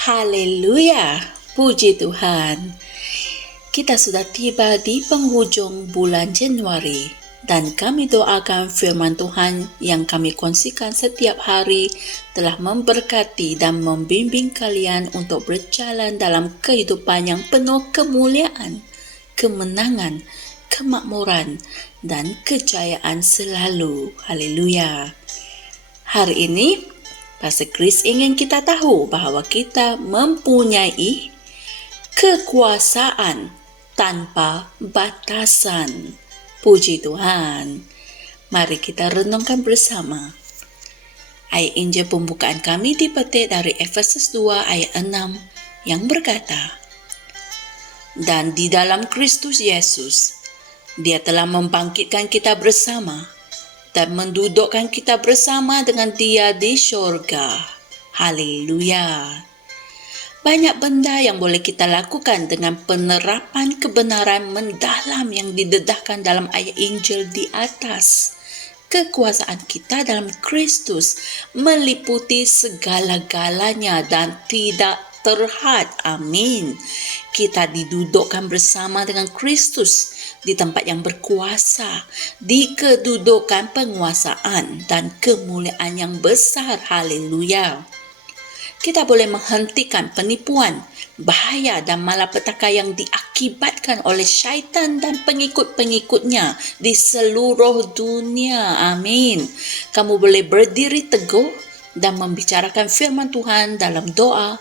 Haleluya, puji Tuhan. Kita sudah tiba di penghujung bulan Januari dan kami doakan firman Tuhan yang kami kongsikan setiap hari telah memberkati dan membimbing kalian untuk berjalan dalam kehidupan yang penuh kemuliaan, kemenangan, kemakmuran, dan kejayaan selalu. Haleluya. Hari ini Pastor Chris ingin kita tahu bahawa kita mempunyai kekuasaan tanpa batasan. Puji Tuhan. Mari kita renungkan bersama. Ayat Injil pembukaan kami dipetik dari Efesus 2 ayat 6 yang berkata, "Dan di dalam Kristus Yesus, Dia telah membangkitkan kita bersama dan mendudukkan kita bersama dengan Dia di syurga." Haleluya. Banyak benda yang boleh kita lakukan dengan penerapan kebenaran mendalam yang didedahkan dalam ayat Injil di atas. Kekuasaan kita dalam Kristus meliputi segala-galanya dan tidak terhad. Amin. Kita didudukkan bersama dengan Kristus di tempat yang berkuasa, di kedudukan penguasaan dan kemuliaan yang besar. Haleluya. Kita boleh menghentikan penipuan, bahaya dan malapetaka yang diakibatkan oleh syaitan dan pengikut-pengikutnya di seluruh dunia. Amin. Kamu boleh berdiri teguh dan membicarakan firman Tuhan dalam doa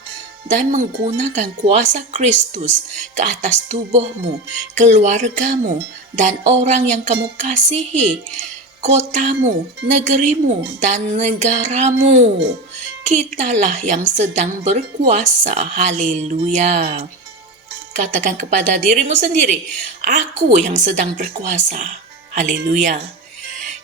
dan menggunakan kuasa Kristus ke atas tubuhmu, keluargamu, dan orang yang kamu kasihi, kotamu, negerimu, dan negaramu. Kitalah yang sedang berkuasa. Haleluya. Katakan kepada dirimu sendiri, aku yang sedang berkuasa. Haleluya.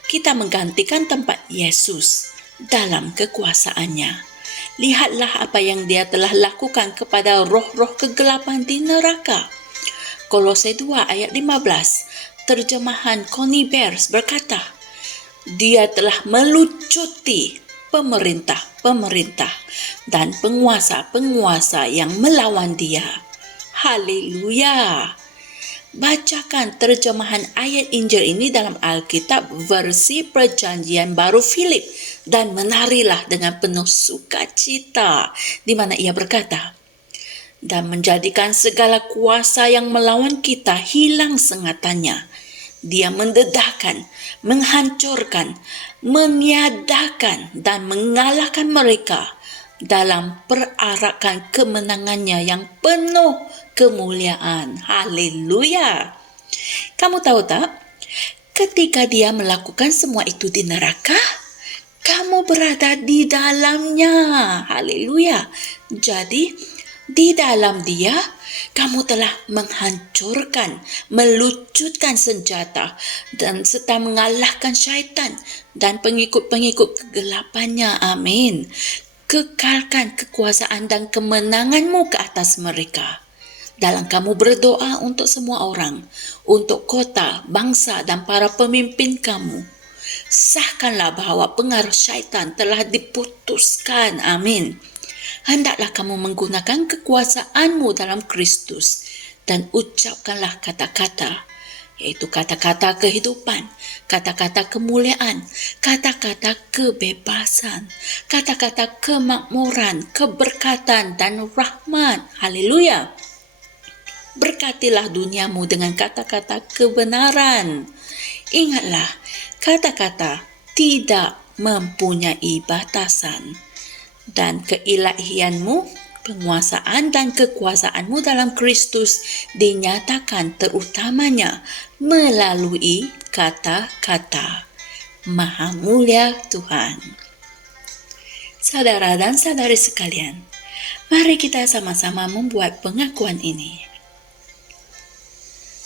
Kita menggantikan tempat Yesus dalam kekuasaannya. Lihatlah apa yang Dia telah lakukan kepada roh-roh kegelapan di neraka. Kolose 2 ayat 15, terjemahan Connie Bears berkata, Dia telah melucuti pemerintah-pemerintah dan penguasa-penguasa yang melawan Dia. Haleluya. Bacakan terjemahan ayat Injil ini dalam Alkitab versi Perjanjian Baru Philip dan menarilah dengan penuh sukacita, di mana ia berkata, dan menjadikan segala kuasa yang melawan kita hilang sengatannya. Dia mendedahkan, menghancurkan, meniadakan dan mengalahkan mereka dalam perarakan kemenangannya yang penuh kemuliaan. Haleluya. Kamu tahu tak? Ketika Dia melakukan semua itu di neraka, kamu berada di dalamnya. Haleluya. Jadi, di dalam Dia, kamu telah menghancurkan, melucutkan senjata dan serta mengalahkan syaitan dan pengikut-pengikut kegelapannya. Amin. Kekalkan kekuasaan dan kemenanganmu ke atas mereka. Dalam kamu berdoa untuk semua orang, untuk kota, bangsa dan para pemimpin kamu, sahkanlah bahawa pengaruh syaitan telah diputuskan. Amin. Hendaklah kamu menggunakan kekuasaanmu dalam Kristus dan ucapkanlah kata-kata, yaitu kata-kata kehidupan, kata-kata kemuliaan, kata-kata kebebasan, kata-kata kemakmuran, keberkatan dan rahmat. Haleluya. Berkatilah duniamu dengan kata-kata kebenaran. Ingatlah, kata-kata tidak mempunyai batasan. Dan keilahianmu, penguasaan dan kekuasaanmu dalam Kristus dinyatakan terutamanya melalui kata-kata. Maha mulia Tuhan. Saudara dan saudari sekalian, mari kita sama-sama membuat pengakuan ini.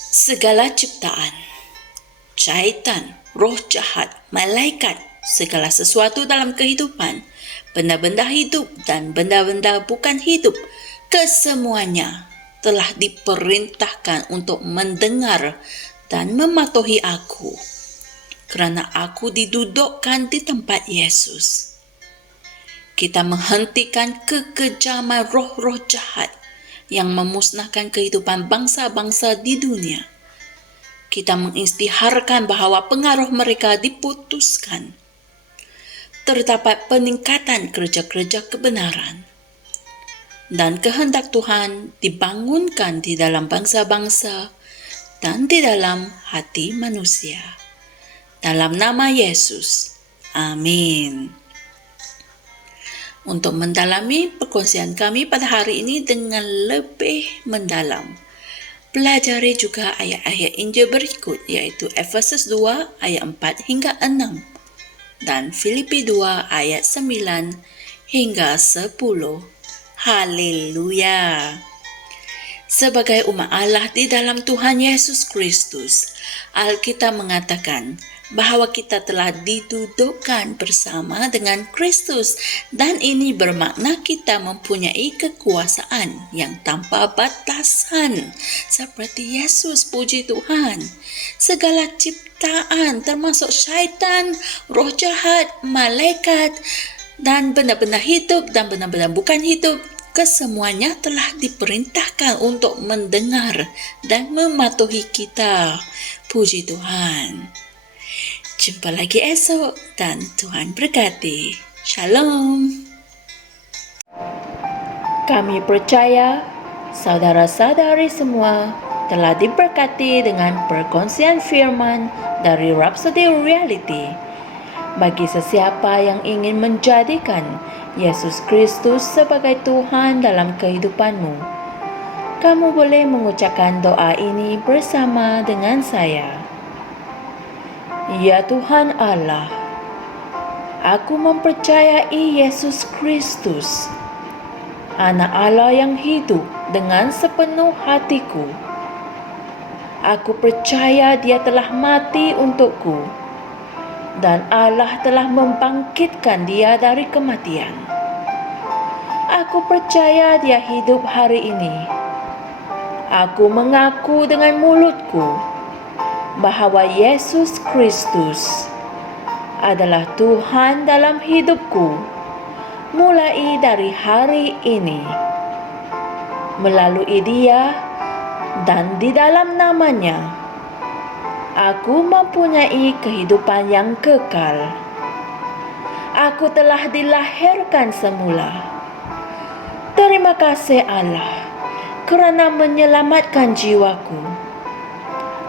Segala ciptaan, syaitan, roh jahat, malaikat, segala sesuatu dalam kehidupan, benda-benda hidup dan benda-benda bukan hidup, kesemuanya telah diperintahkan untuk mendengar dan mematuhi aku, kerana aku didudukkan di tempat Yesus. Kita menghentikan kekejaman roh-roh jahat yang memusnahkan kehidupan bangsa-bangsa di dunia. Kita mengisytiharkan bahawa pengaruh mereka diputuskan. Terdapat peningkatan kerja-kerja kebenaran. Dan kehendak Tuhan dibangunkan di dalam bangsa-bangsa dan di dalam hati manusia. Dalam nama Yesus. Amin. Untuk mendalami perkongsian kami pada hari ini dengan lebih mendalam, pelajari juga ayat-ayat Injil berikut, iaitu Efesus 2 ayat 4 hingga 6 dan Filipi 2 ayat 9 hingga 10. Haleluya! Sebagai umat Allah di dalam Tuhan Yesus Kristus, Alkitab mengatakan bahawa kita telah didudukkan bersama dengan Kristus, dan ini bermakna kita mempunyai kekuasaan yang tanpa batasan seperti Yesus. Puji Tuhan. Segala ciptaan termasuk syaitan, roh jahat, malaikat dan benda-benda hidup dan benda-benda bukan hidup, kesemuanya telah diperintahkan untuk mendengar dan mematuhi kita. Puji Tuhan. Jumpa lagi esok dan Tuhan berkati. Shalom. Kami percaya saudara-saudari semua telah diberkati dengan perkongsian firman dari Rhapsody Reality. Bagi sesiapa yang ingin menjadikan Yesus Kristus sebagai Tuhan dalam kehidupanmu, kamu boleh mengucapkan doa ini bersama dengan saya. Ya Tuhan Allah, aku mempercayai Yesus Kristus, Anak Allah yang hidup dengan sepenuh hatiku. Aku percaya Dia telah mati untukku, dan Allah telah membangkitkan Dia dari kematian. Aku percaya Dia hidup hari ini. Aku mengaku dengan mulutku bahawa Yesus Kristus adalah Tuhan dalam hidupku mulai dari hari ini. Melalui Dia dan di dalam nama-Nya, aku mempunyai kehidupan yang kekal. Aku telah dilahirkan semula. Terima kasih Allah kerana menyelamatkan jiwaku.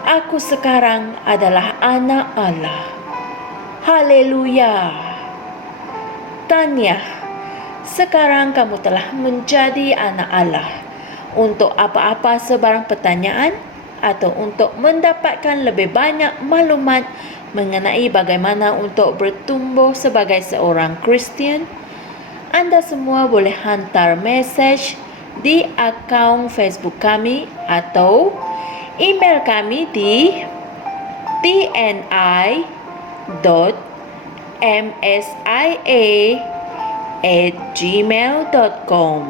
Aku sekarang adalah anak Allah. Haleluya. Tahniah, sekarang kamu telah menjadi anak Allah. Untuk apa-apa sebarang pertanyaan atau untuk mendapatkan lebih banyak maklumat mengenai bagaimana untuk bertumbuh sebagai seorang Kristian, anda semua boleh hantar mesej di akaun Facebook kami atau email kami di tni.msia@gmail.com.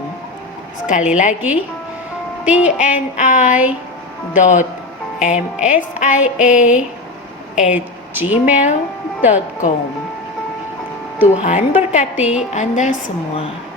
Sekali lagi, tni.msia@gmail.com. Tuhan berkati anda semua.